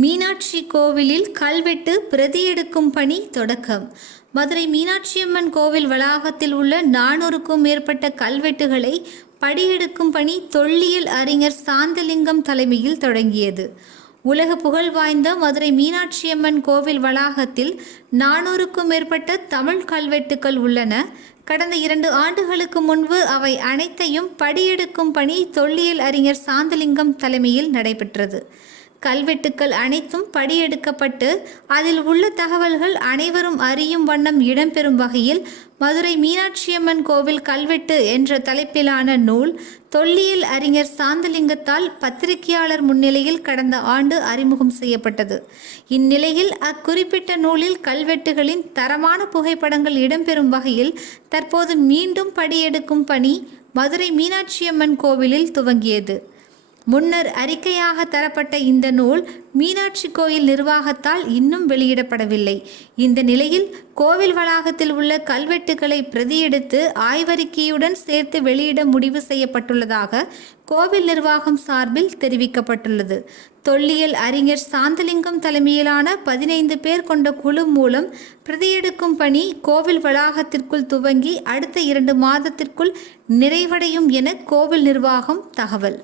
மீனாட்சி கோவிலில் கல்வெட்டு பிரதி எடுக்கும் பணி தொடக்கம். மதுரை மீனாட்சியம்மன் கோவில் வளாகத்தில் உள்ள நானூறுக்கும் மேற்பட்ட கல்வெட்டுகளை படியெடுக்கும் பணி தொல்லியல் அறிஞர் சாந்தலிங்கம் தலைமையில் தொடங்கியது. உலக புகழ் வாய்ந்த மதுரை மீனாட்சியம்மன் கோவில் வளாகத்தில் நானூறுக்கும் மேற்பட்ட தமிழ் கல்வெட்டுக்கள் உள்ளன. கடந்த இரண்டு ஆண்டுகளுக்கு முன்பு அவை அனைத்தையும் படியெடுக்கும் பணி தொல்லியல் அறிஞர் சாந்தலிங்கம் தலைமையில் நடைபெற்றது. கல்வெட்டுக்கள் அனைத்தும் படியெடுக்கப்பட்டு அதில் உள்ள தகவல்கள் அனைவரும் அறியும் வண்ணம் இடம்பெறும் வகையில் மதுரை மீனாட்சியம்மன் கோவில் கல்வெட்டு என்ற தலைப்பிலான நூல் தொல்லியல் அறிஞர் சாந்தலிங்கத்தால் பத்திரிகையாளர் முன்னிலையில் கடந்த ஆண்டு அறிமுகம் செய்யப்பட்டது. இந்நிலையில் அக்குறிப்பிட்ட நூலில் கல்வெட்டுகளின் தரமான புகைப்படங்கள் இடம்பெறும் வகையில் தற்போது மீண்டும் படியெடுக்கும் பணி மதுரை மீனாட்சியம்மன் கோவிலில் துவங்கியது. முன்னர் அறிக்கையாக தரப்பட்ட இந்த நூல் மீனாட்சி கோயில் நிர்வாகத்தால் இன்னும் வெளியிடப்படவில்லை. இந்த நிலையில் கோவில் வளாகத்தில் உள்ள கல்வெட்டுகளை பிரதியெடுத்து ஆய்வறிக்கையுடன் சேர்த்து வெளியிட முடிவு செய்யப்பட்டுள்ளதாக கோவில் நிர்வாகம் சார்பில் தெரிவிக்கப்பட்டுள்ளது. தொல்லியல் அறிஞர் சாந்தலிங்கம் தலைமையிலான பதினைந்து பேர் கொண்ட குழு மூலம் பிரதியெடுக்கும் பணி கோவில் வளாகத்திற்குள் துவங்கி அடுத்த இரண்டு மாதத்திற்குள் நிறைவடையும் என கோவில் நிர்வாகம் தகவல்.